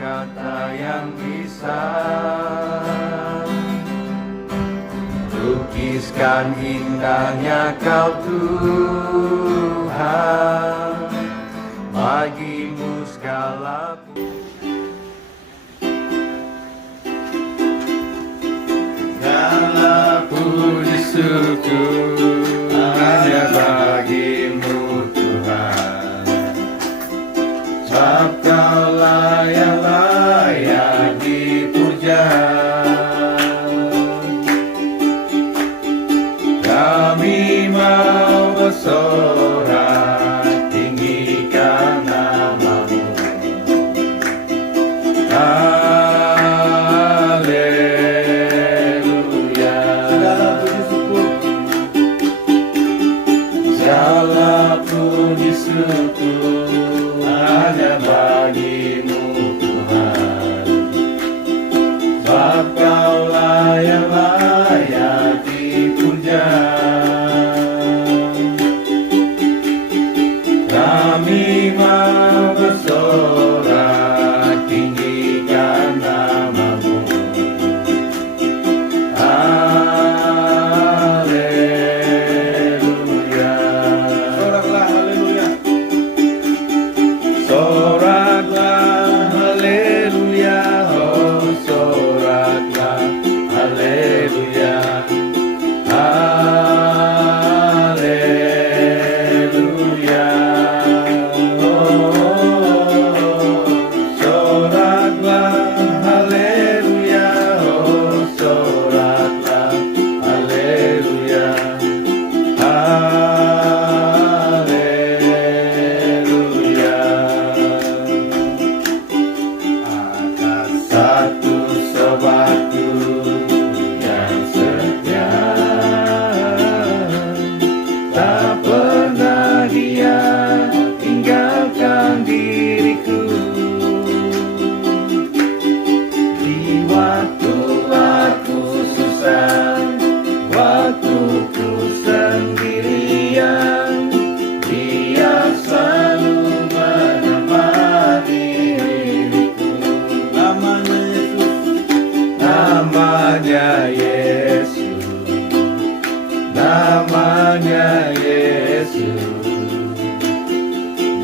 kata yang bisa lukiskan indahnya Kau Tuhan, bagimu segala segala puji syukur hanya bagimu Tuhan, sebab Kau layak dipuja. Kami mau bersorak tinggikan nama-Mu. Haleluya. Segala puji syukur hanya bagimu Tuhan, sebab Kau layak dipuja. Kami mau bersorak tinggikan nama-Mu. Haleluya. Soraklah haleluya. Soraklah haleluya. Oh soraklah haleluya. Haleluya. Soraklah haleluya. Oh soraklah haleluya. Haleluya. Ada satu sobatku yang setia, tak pernah dia tinggalkan diriku. Di waktu aku susah, waktu ku sendirian, dia selalu menemani diriku. Namanya Yesus, namanya Yesus,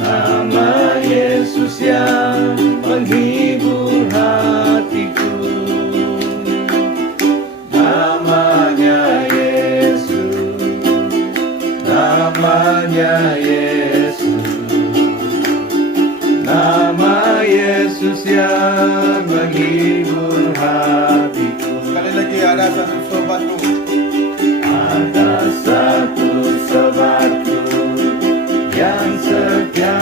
nama Yesus yang menghibur hatiku. Namanya Yesus, namanya Yesus, nama Yesus yang menghibur hatiku. Sekali lagi, ada satu sobatku. Ada satu sobatku yang setia,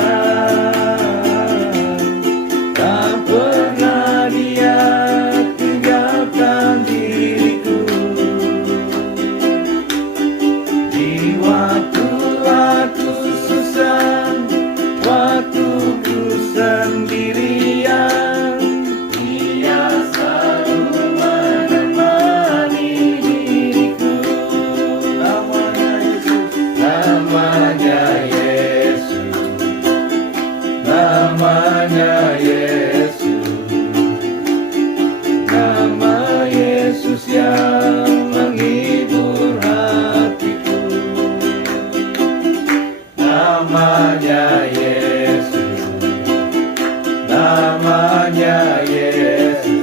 tak pernah dia tinggalkan diriku. Di waktu aku susah, waktu ku sendirian, dia selalu menemani diriku. Namanya Yesus, namanya Yesus, nama Yesus yang menghibur hatiku. Namanya Yesus, namanya Yesus,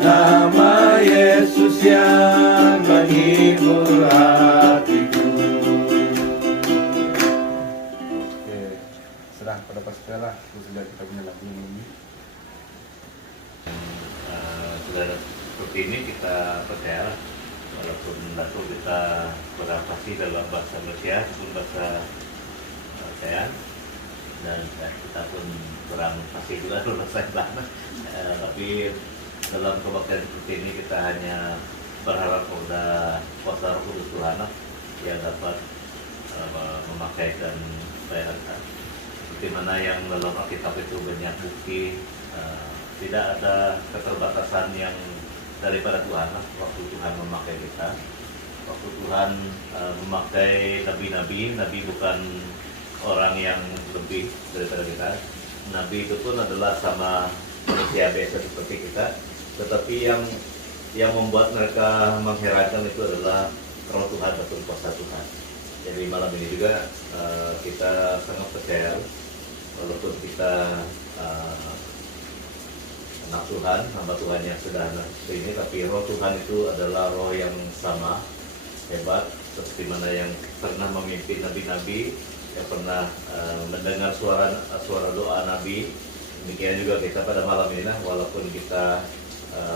nama Yesus yang menghibur hatiku. Oke, serah pada Pastor lah. Sudah kita punya lagu ini. Saudara, seperti ini kita percaya, walaupun laku kita kurang pasti dalam bahasa Malaysia ataupun bahasa saya, dan kita pun kurang pasti juga dalam bahasa Inggris, tapi dalam kebaktian seperti ini kita hanya berharap kepada kuasa Roh Kudus Tuhan yang dapat memakaikan supaya seperti mana yang dalam Alkitab itu banyak bukti. Tidak ada keterbatasan yang daripada Tuhan waktu Tuhan memakai kita, waktu Tuhan memakai nabi-nabi. Nabi bukan orang yang lebih daripada kita, nabi itu pun adalah sama manusia biasa seperti kita, tetapi yang membuat mereka mengherankan itu adalah roh Tuhan atau kuasa Tuhan. Jadi malam ini juga kita sangat percaya, walaupun kita anak Tuhan, hamba Tuhan yang sederhana seperti ini, tapi roh Tuhan itu adalah roh yang sama hebat, seperti mana yang pernah memimpin nabi-nabi, yang pernah mendengar suara doa nabi. Demikian juga kita pada malam ini, walaupun kita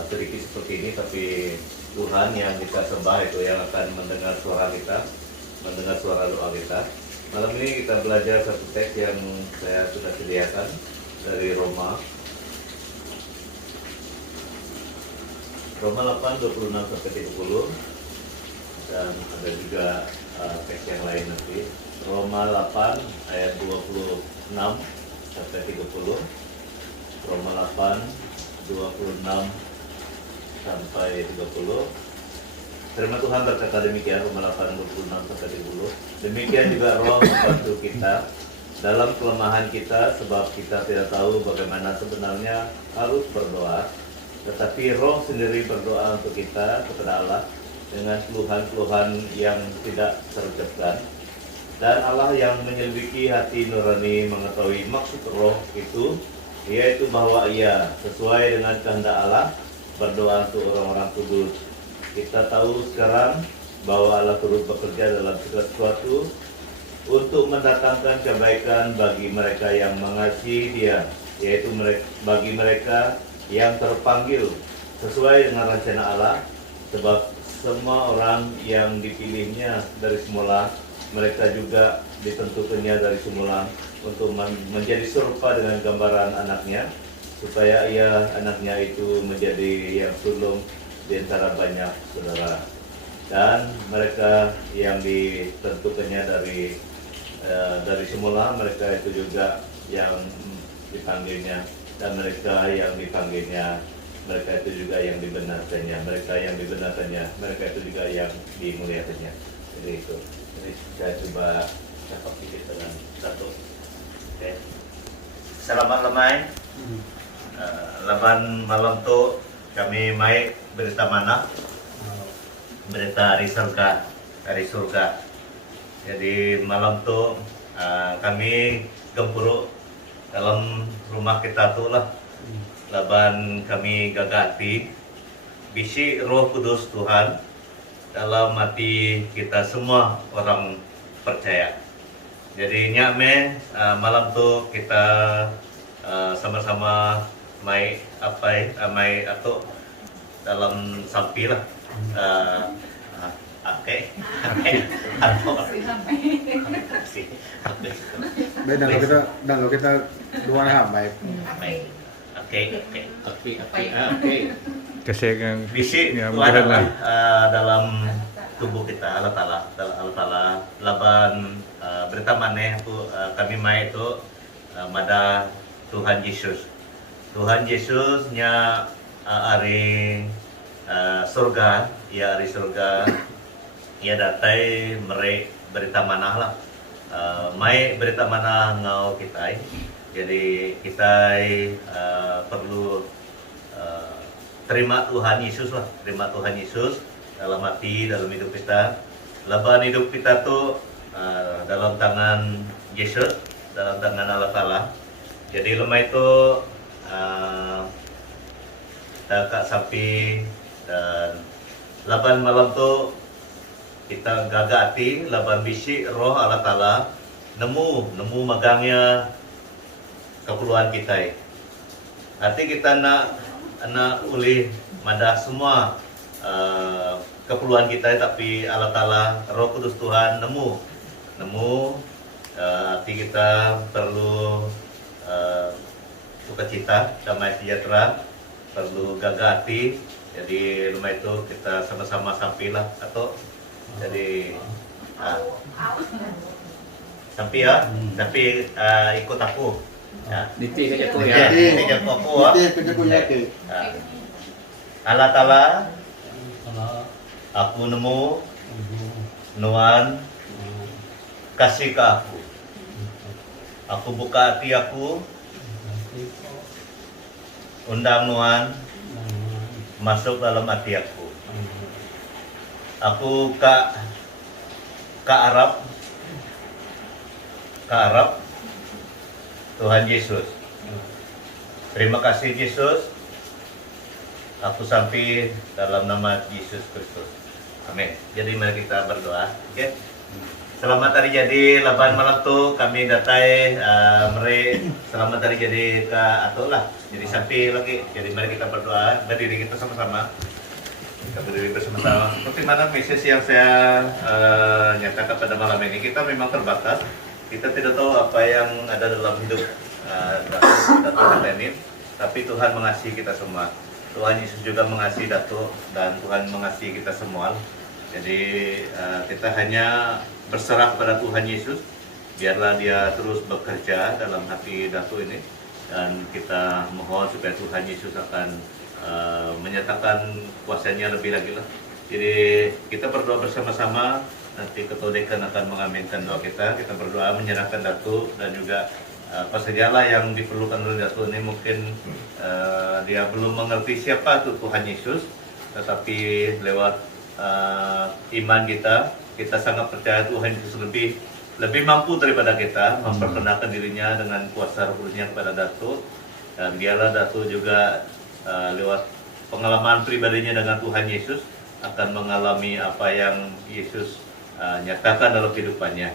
sedikit seperti ini, tapi Tuhan yang kita sembah itu yang akan mendengar suara kita, mendengar suara doa kita. Malam ini kita belajar satu teks yang saya sudah sediakan dari Roma 8:26-30, dan ada juga teks yang lain nanti. Roma 8 ayat 26-30. Roma 8 26 sampai 30. Firman Tuhan berkata demikian, Roma 8 26 sampai 30. Demikian juga Roh membantu kita dalam kelemahan kita, sebab kita tidak tahu bagaimana sebenarnya harus berdoa, tetapi Roh sendiri berdoa untuk kita kepada Allah dengan keluhan-keluhan yang tidak terucapkan. Dan Allah yang menyelidiki hati nurani mengetahui maksud Roh itu, yaitu bahwa Ia sesuai dengan kehendak Allah berdoa untuk orang-orang kudus. Kita tahu sekarang bahwa Allah turut bekerja dalam segala sesuatu untuk mendatangkan kebaikan bagi mereka yang mengasihi Dia, yaitu bagi mereka yang terpanggil sesuai dengan rencana Allah. Sebab semua orang yang dipilihnya dari semula, mereka juga ditentukannya dari semula untuk menjadi serupa dengan gambaran anaknya, supaya ia anaknya itu menjadi yang sulung di antara banyak saudara. Dan mereka yang ditentukannya dari semula, mereka itu juga yang dipanggilnya, dan mereka yang dipanggilnya, mereka itu juga yang dibenarkannya, mereka yang dibenarkannya, mereka itu juga yang dimuliakannya. Jadi itu. Jadi saya coba dapat pikir dengan satu. Oke. Selamat lemai. Laban malam tu kami mai berita mana? Berita dari surga. Jadi malam tu kami gempuruk dalam rumah kita tu lah. Laban kami gagati bisi Roh Kudus Tuhan dalam hati kita semua orang percaya. Jadi nyame malam tu kita sama-sama mai atau dalam sampi lah. Oke. Dan kalau kita dua baik. Oke. Kesehatan Bisi ya, Tuhan lah. dalam tubuh kita, Allah Ta'ala laban berita maneh tu kami mai itu mada Tuhan Yesus. Tuhan Yesusnya ari surga, ia ari surga, ia datai berita manah lah. Mai berita manah ngau kita. Jadi kita perlu terima Tuhan Yesus lah, terima Tuhan Yesus dalam hati, dalam hidup kita. Laban hidup kita tuh dalam tangan Yesus, dalam tangan Allah Ta'ala. Jadi lemah itu kakak sapi, dan laban malam tuh kita gagati, laban bisi Roh Allah Ta'ala nemu magangnya keperluan kita. Arti kita nak uli madah semua keperluan kita, tapi Allah Ta'ala Roh Kudus Tuhan nemu arti kita perlu sukacita, damai sejahtera, perlu gagah hati. Jadi rumah itu kita sama-sama sampilah atau jadi sampai ya, tapi ikut aku. Ya. Niti saja tu Ya, ya. ini jam aku. Allah Ta'ala, aku nemu nuan kasih ke aku. Aku buka hati aku Undang Nuan masuk dalam hati aku. Aku ke Arab Tuhan Yesus. Terima kasih Yesus. Aku sampai dalam nama Yesus Kristus. Amin. Jadi mari kita berdoa. Oke. Selamat hari jadi 8 malam tu kami datai selamat hari jadi ke atau lah. Jadi sampai lagi. Jadi mari kita berdoa. Berdiri kita sama-sama. Kita berdiri bersama-sama. Seperti mana message yang saya nyatakan pada malam ini, kita memang terbatas. Kita tidak tahu apa yang ada dalam hidup Datuk ini, tapi Tuhan mengasihi kita semua. Tuhan Yesus juga mengasihi Datuk dan Tuhan mengasihi kita semua. Jadi kita hanya berserah kepada Tuhan Yesus. Biarlah Dia terus bekerja dalam hati Datuk ini, dan kita mohon supaya Tuhan Yesus akan menyatakan kuasanya lebih lagi lah. Jadi kita berdoa bersama-sama. Nanti Ketua Dekan akan mengaminkan doa kita. Kita berdoa menyerahkan Datuk dan juga apa sajalah yang diperlukan oleh Datuk ini. Mungkin dia belum mengerti siapa itu Tuhan Yesus, tetapi lewat iman kita sangat percaya Tuhan Yesus lebih mampu daripada kita memperkenalkan dirinya dengan kuasa rohnya kepada Datuk. Dan biarlah Datuk juga lewat pengalaman pribadinya dengan Tuhan Yesus akan mengalami apa yang Yesus nyatakan dalam kehidupannya.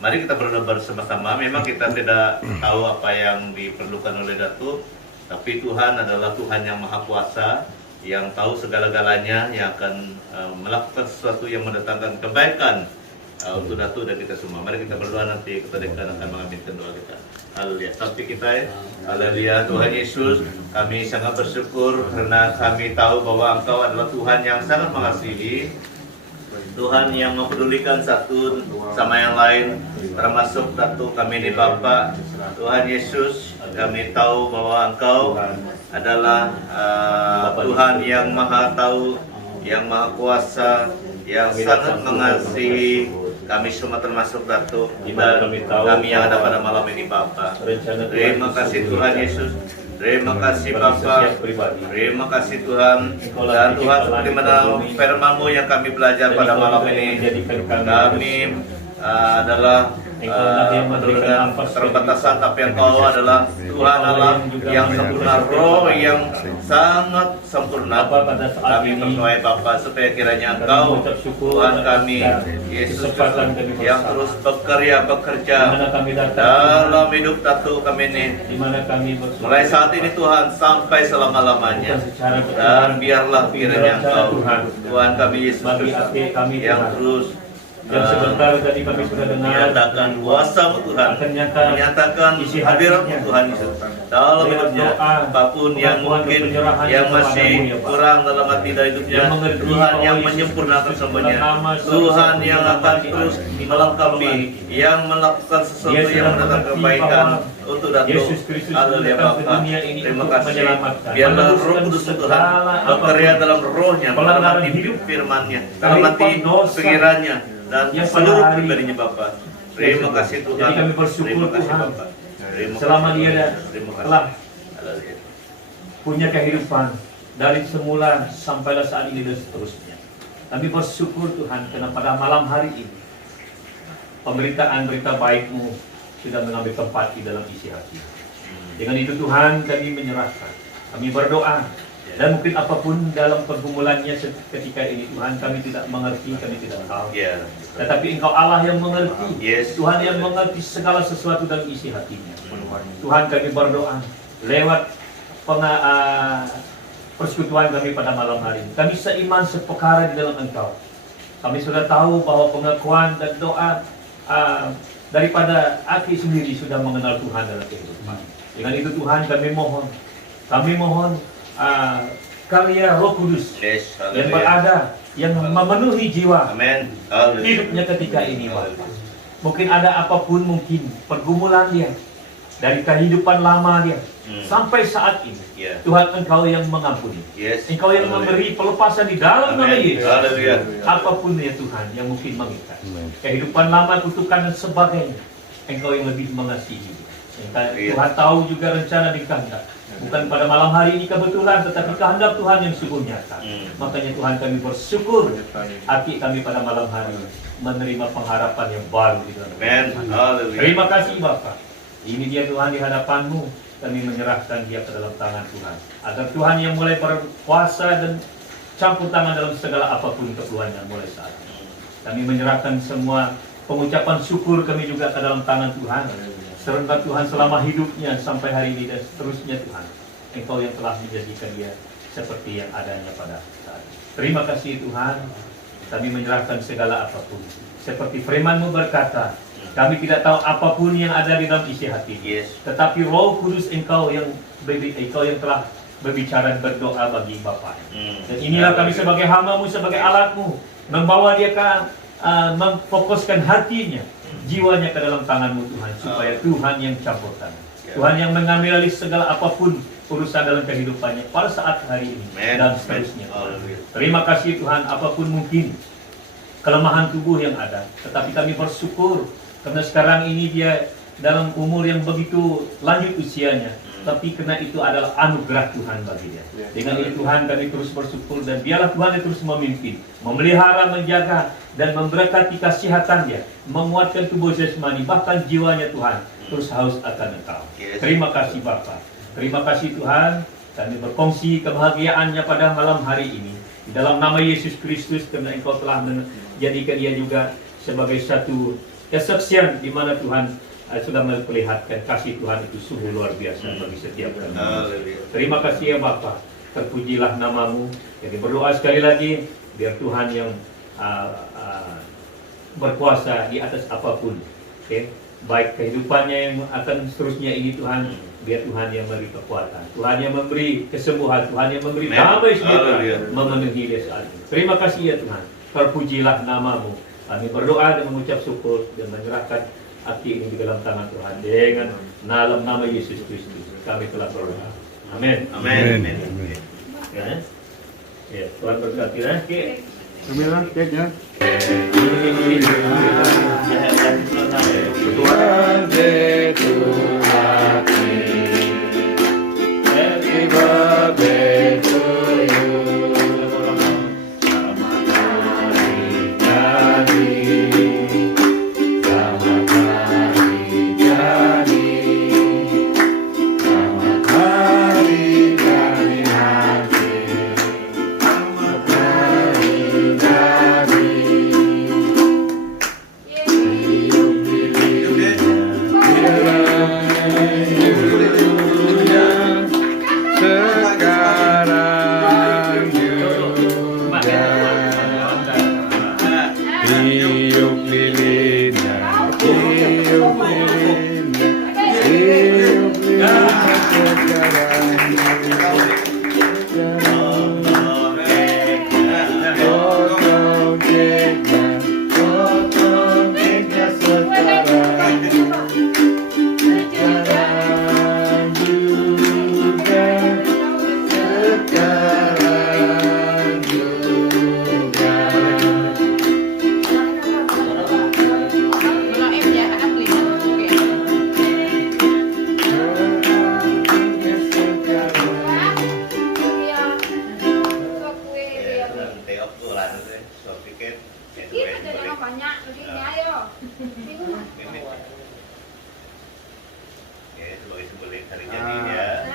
Mari kita berdoa bersama-sama. Memang kita tidak tahu apa yang diperlukan oleh Datuk, tapi Tuhan adalah Tuhan yang Maha Kuasa, yang tahu segala-galanya, yang akan melakukan sesuatu yang mendatangkan kebaikan untuk Datuk dan kita semua. Mari kita berdoa, nanti Ketua Dekan akan mengaminkan doa kita. Haleluya. Sampai kita haleluya. Tuhan Yesus, kami sangat bersyukur karena kami tahu bahwa Engkau adalah Tuhan yang sangat mengasihi, Tuhan yang mempedulikan satu sama yang lain, termasuk Datuk kami ini Bapa. Tuhan Yesus, kami tahu bahwa Engkau adalah Tuhan yang Maha Tahu, yang Maha Kuasa, yang sangat mengasihi kami semua termasuk Datuk dan kami yang ada pada malam ini Bapa. Terima kasih Tuhan Yesus. Terima kasih Bapa. Terima kasih Tuhan. Dan Tuhan, seperti mana firman-Mu yang kami belajar pada malam ini, kami adalah dengan keterbatasan, tapi Engkau adalah Tuhan Allah yang sempurna, Roh yang sangat sempurna. Kami berdoa Bapa supaya kiranya Engkau Tuhan kami Yesus yang terus bekerja dalam hidup Datuk kami ini, mulai saat ini Tuhan sampai selama-lamanya. Dan biarlah kiranya Engkau Tuhan kami Yesus yang terus yang sebentar tadi kami sudah dengar, menyatakan kuasa Tuhan, menyatakan hadirat Tuhan Yesus dalam hidupnya. Apapun yang mungkin yang masih kurang dalam hati dan hidupnya, Tuhan yang menyempurnakan semuanya, Tuhan yang akan terus melengkapi, yang melakukan sesuatu yang mendatangkan kebaikan untuk Datuk. Haleluya Bapa. Terima kasih. Biarlah Roh Kudus Tuhan bekerja dalam rohnya, dalam hati firman-Nya, dalam hati pikirannya, dan seluruh pribadinya Bapa. Terima kasih Tuhan. Jadi kami bersyukur Terima kasih Tuhan. Bapa. Selama dia telah Haleluya. punya kehidupan dari semula sampailah saat ini dan seterusnya. Kami bersyukur Tuhan karena pada malam hari ini pemberitaan berita baik-Mu sudah mengambil tempat di dalam isi hati. Dengan itu Tuhan kami menyerahkan, kami berdoa. Dan mungkin apapun dalam pergumulannya ketika ini Tuhan, kami tidak mengerti, kami tidak tahu. Tetapi Engkau Allah yang mengerti. Tuhan yang mengerti segala sesuatu dalam isi hatinya. Tuhan kami berdoa lewat persekutuan kami pada malam hari ini. Kami seiman sepekara di dalam Engkau. Kami sudah tahu bahwa pengakuan dan doa daripada Aki sendiri sudah mengenal Tuhan dalam kehidupan. Dengan itu Tuhan kami mohon karya Roh Kudus yang berada, yang memenuhi jiwa hidupnya ketika ini Bapak. Mungkin ada apapun, mungkin pergumulan dia dari kehidupan lama dia sampai saat ini. Tuhan Engkau yang mengampuni, Engkau yang memberi pelepasan di dalam nama Yesus. Apapun ya Tuhan yang mungkin mengikat kehidupan lama, kutukan dan sebagainya, Engkau yang lebih mengasihi. Iya. Tuhan tahu juga rencana di kehendak. Bukan pada malam hari ini kebetulan, tetapi kehendak Tuhan yang sungguh nyata. Makanya Tuhan, kami bersyukur hati kami pada malam hari menerima pengharapan yang baru di dalam Amen. Haleluya. Terima kasih Bapa. Ini dia Tuhan di hadapan-Mu. Kami menyerahkan dia ke dalam tangan Tuhan. Agar Tuhan yang mulai berkuasa dan campur tangan dalam segala apapun keperluannya mulai saat ini. Kami menyerahkan semua pengucapan syukur kami juga ke dalam tangan Tuhan. Serta Tuhan selama hidupnya sampai hari ini dan seterusnya Tuhan. Engkau yang telah menjadikan dia seperti yang adanya pada saat ini. Terima kasih Tuhan. Kami menyerahkan segala apapun. Seperti firman-Mu berkata, kami tidak tahu apapun yang ada di dalam isi hati. Yes. Tetapi Roh Kudus Engkau yang telah berbicara dan berdoa bagi Bapa. Dan inilah kami sebagai hamba-Mu, sebagai alat-Mu, membawa dia ke memfokuskan hatinya, jiwanya ke dalam tangan-Mu Tuhan, supaya Tuhan yang campur tangan. Tuhan yang mengambil alih segala apapun urusan dalam kehidupannya pada saat hari ini dan seterusnya. Terima kasih Tuhan, apapun mungkin kelemahan tubuh yang ada, tetapi kami bersyukur karena sekarang ini dia dalam umur yang begitu lanjut usianya, tapi karena itu adalah anugerah Tuhan bagi dia. Dengan itu Tuhan, kami terus bersyukur dan biarlah Tuhan yang terus memimpin, memelihara, menjaga dan memberkati kesehatan dia, menguatkan tubuh jasmani, bahkan jiwanya Tuhan terus haus akan Engkau. Terima kasih Bapa. Terima kasih Tuhan, kami berkongsi kebahagiaannya pada malam hari ini di dalam nama Yesus Kristus, karena Engkau telah menjadikan dia juga sebagai satu kesaksian di mana Tuhan sudah memperlihatkan kasih Tuhan itu sungguh luar biasa bagi setiap kami. Terima kasih ya Bapa, terpujilah nama-Mu. Jadi berdoa sekali lagi biar Tuhan yang berkuasa di atas apapun, baik kehidupannya yang akan seterusnya ini Tuhan, biar Tuhan yang memberi kekuatan, Tuhan yang memberi kesembuhan, Tuhan yang memberi damai sejahtera memenuhi dia saat ini. Terima kasih ya Tuhan, terpujilah nama-Mu. Kami berdoa dan mengucap syukur dan menyerahkan hati ini di dalam tangan Tuhan dengan dalam nama Yesus Kristus. Kami telah berdoa. Amin. Amin. Ya, Tuhan berkati. Bismillah, keknya. Tuhan hati. Happy birthday to you. Selamat hari jadi. Selamat hari jadi. Selamat hari jadi hati. Selamat hari jadi. Hidup dirinya sekarang juga. Hidup lilinnya, hidup lilinnya, hidup lilinnya sekarang juga. Potong keknya, potong keknya sekarang juga. Sekarang juga, sekarang juga. Sebagai simbolik hari jadi ya.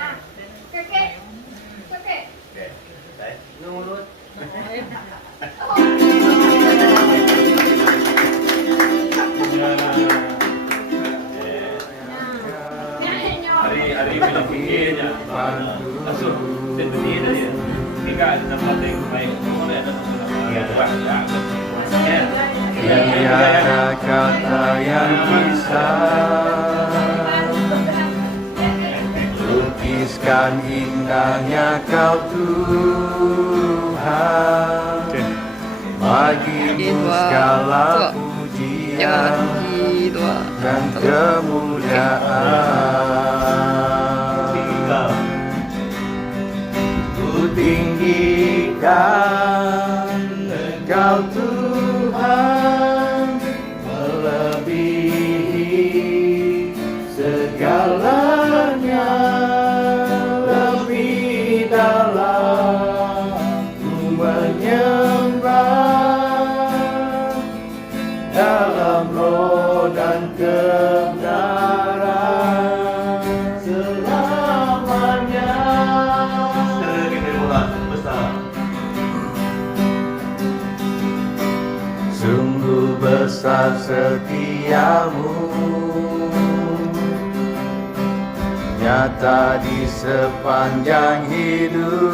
Hari bilang pinggirnya, masuk tentunya dia. Jika ada tempat yang baik, boleh ada Tiada kata yang bisa lukiskan indahnya Kau Tuhan. Bagimu segala pujian dan kemuliaan. Ku tinggikan Engkau Tuhan, melebihi segala dalam roh dan kebenaran selamanya. Terima besar. Sungguh besar setiamu, nyata di sepanjang hidupku.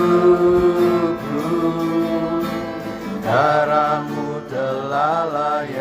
Darahmu telah layak